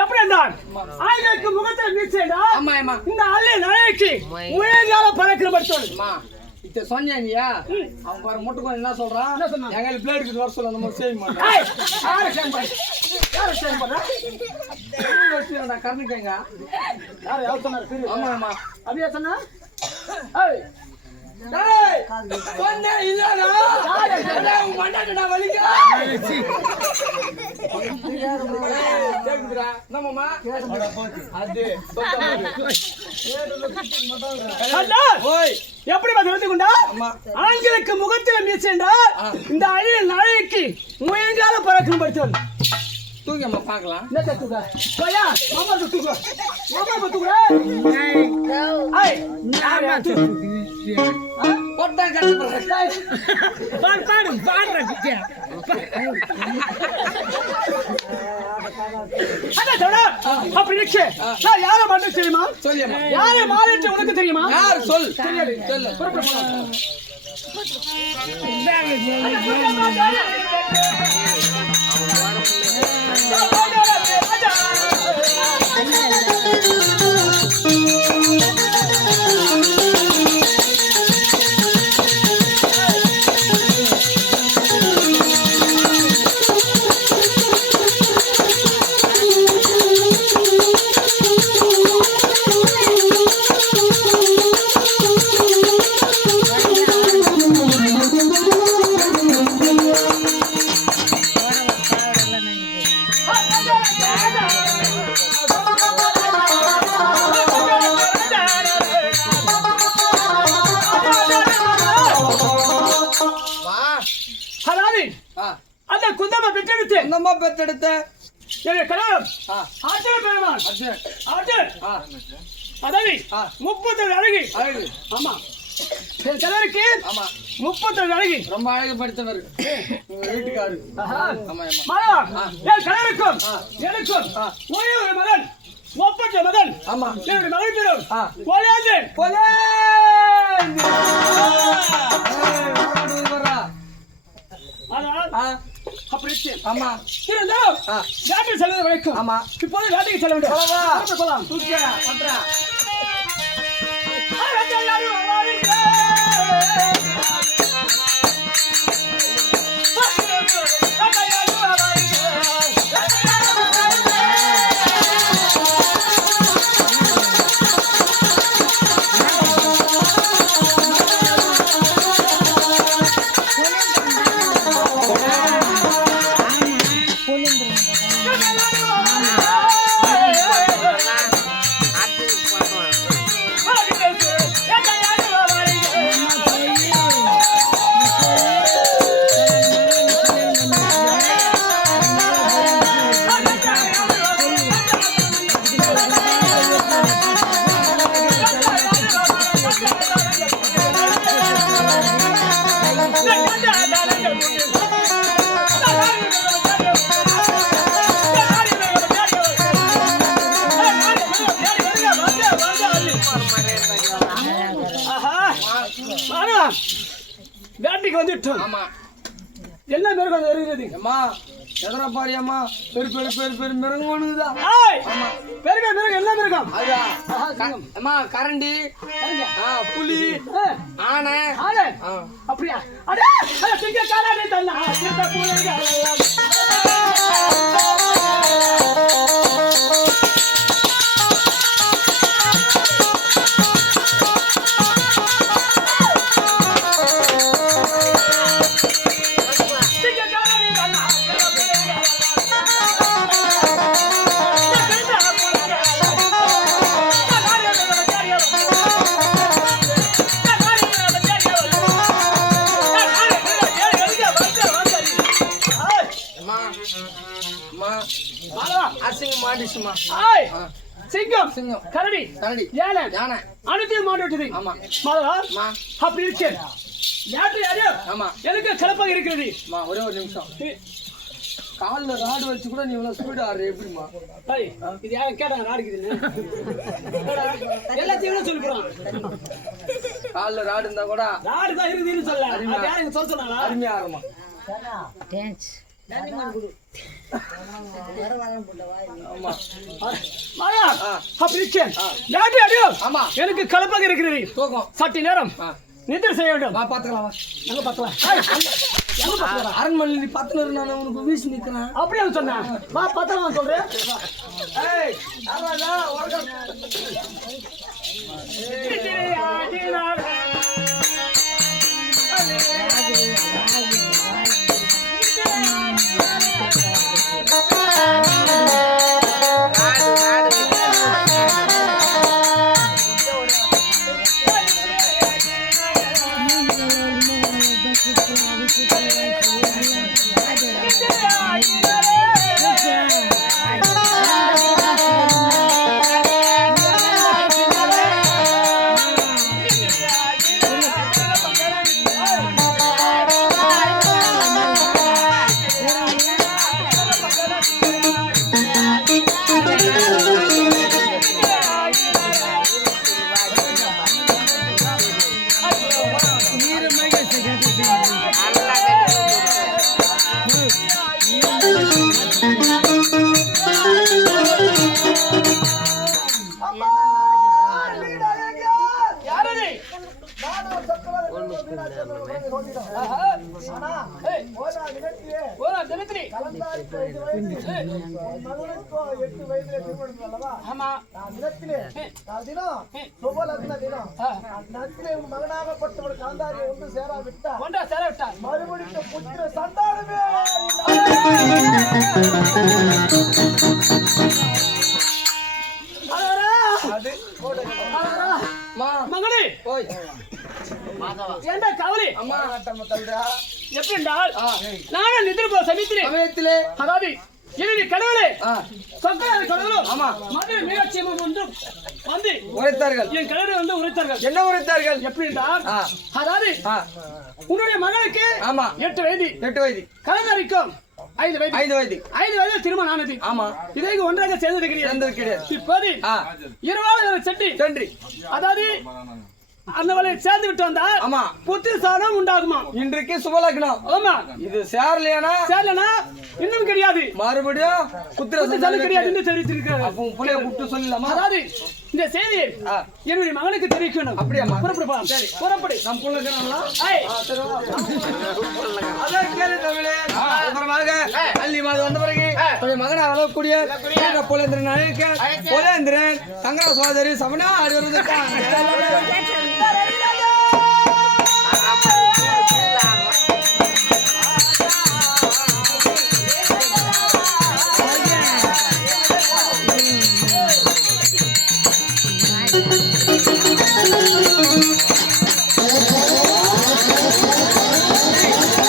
எப்படி இருந்தான் ஆயிரக்கு முகத்துல மீச்சேடா ஆமா ஆமா இந்த அள்ளி நாளைக்கு உயர்கால பறக்கிற படுத்தோம்மா இத சொன்னியா அவன் பாரு முட்டுக்கு என்ன சொல்றான் என்ன சொன்னான் எங்க பிளேடுக்கு வர சொல்ல அந்த மாதிரி சேவ் மாட்டேன் யார சேவ் பண்ணா நான் கர்ணிக்கங்க யார் சொன்னாரு ஆமா ஆமா அப்படியே சொன்னா ஏய் டேய் சொன்னே இல்லடா டேய் உன் மண்ணடா வலிக்க கேக்குதுடா நம்மமா அது அண்ணா ஓய் எப்படி வந்து கொண்டா ஆண்களுக்கு முகத்துல மீசேண்டா இந்த அழில் நாளைக்கு முயங்கால பறக்கணும் படுத்தோம் தூக்கியம்மா பார்க்கலாம் என்ன தூக்குடா போயா மாமா தூக்கு மாமா தூக்குடா ஏய் நாம தூக்கு போட்டா கட்டு பாடுற பிச்சை அட தடா அப்படி நிக்க நான் யார மாட்டே தெரியுமா சொல்லியம்மா யாரே மாறிட்டு உனக்கு தெரியுமா யார் சொல் சொல்லு அந்த குந்தம பெற்றெடுத்து குந்தம பெற்றெடுத்த கணவன் ஆச்சரிய பெருமான் பதவி 30 அழகி ஆமா என் கணவருக்கு ஆமா 30 அழகி ரொம்ப அழகு படித்தவர் உங்க வீட்டுக்காரு என் கணவருக்கும் எனக்கும் ஒரே ஒரு மகன் 30 மகன் ஆமா என்னுடைய மகன் பேரும் போலாந்து அப்படி ஆமா இருந்தாலும் வேட்டைக்கு செல்வது வரைக்கும் ஆமா இப்போது வேட்டைக்கு செல்ல வேண்டும் போலாம் பண்றேன் வேட்டைக்கு வந்துட்டோம் ஆமா என்ன மிருகம் வருகிறது அம்மா எதனா பாரியாம்மா பெரு மிருகம் ஒண்ணுதா ஆமா பெரிய மிருகம் என்ன மிருகம் அம்மா கரண்டி புலி ஆனை அப்படியா அடே திங்க காராடே தன்னா சித்த புலிங்க சிங்கம் சிங்கம் கரடி கரடி யானை யானை அனைத்தையும் மாட்டோட்டது ஆமா மாதவா அப்படி இருக்கு யாரு யாரு ஆமா எனக்கு கலப்பாக இருக்கிறது ஒரே ஒரு நிமிஷம் கால்ல ராடு வச்சு கூட நீ இவ்வளவு ஸ்பீட் ஆடுற எப்படிமா இது யாரும் கேட்டாங்க ராடுக்குதுன்னு எல்லாத்தையும் சொல்லிக்கிறான் கால்ல ராடு இருந்தா கூட ராடு தான் இருக்குதுன்னு சொல்ல யாரும் சொல்ல சொன்னாங்களா அருமையா ஆடுமா ஆமா மாயா அப்படி இருக்கேன் யாரு அடியோ ஆமா எனக்கு கலப்பாக இருக்கிறது தூக்கம் சற்று நேரம் நித்திரை செய்ய வேண்டும் வா பாத்துக்கலாம் வா அங்க பார்க்கலாம் அரண்மனை நீ பத்துல நான் உனக்கு வீசி நிக்கிறேன் அப்படி அவன் சொன்னேன் வா பார்த்தலாம் சொல்றேன் ஏய் ஆமாடா ஒருக்க மகனாகப்பட்டவர் காந்தாரி ஒன்று சேராவிட்டார் மறுபடியும் புத்திர சந்தானமே மகனே ஏண்டா கவலை அம்மா தல்றா எப்படி என்றால் நானும் நிதிர்போ சமயத்திலே அதாவது என்னுடைய கடவுளே சொக்கராத கடவுளும் ஆமா மதுரை மீனாட்சியம்மன் ஒன்றும் வந்து உரைத்தார்கள் என் கடவுளை வந்து உரைத்தார்கள் என்ன உரைத்தார்கள் எப்படி என்றால் அதாவது உன்னுடைய மகனுக்கு ஆமா 8 வயது கலந்தாரிக்கும் 5 வயது திருமணம் ஆனது ஆமா இதை ஒன்றாக சேர்ந்தது கிடையாது இப்போது இருவாளர் சென்றி அதாவது அந்த வலையை சேர்ந்து விட்டு வந்தா ஆமா புத்திசானம் உண்டாகுமா இன்றைக்கு சுபலக்னம் ஆமா இது சேரலையானா இன்னும் கிடையாது மறுபடியும் புத்திரசானம் கிடையாது என்று தெரிவித்திருக்கிறார் அப்போ புள்ளைய கூப்பிட்டு சொல்லலாமா அதாவது இந்த செய்தியை என்னுடைய மகனுக்கு தெரிவிக்கணும் அப்படியே புறப்படு சரி புறப்படு நம் புள்ள இருக்கிறாங்களா அதான் கேளு தமிழே அப்புறமாக அள்ளி மாதம் வந்த பிறகு மகனை வளரக்கூடிய போலேந்திரன் அழைக்க போலேந்திரன் சங்கர சோதரி சமனா ஆடி வருவதற்காக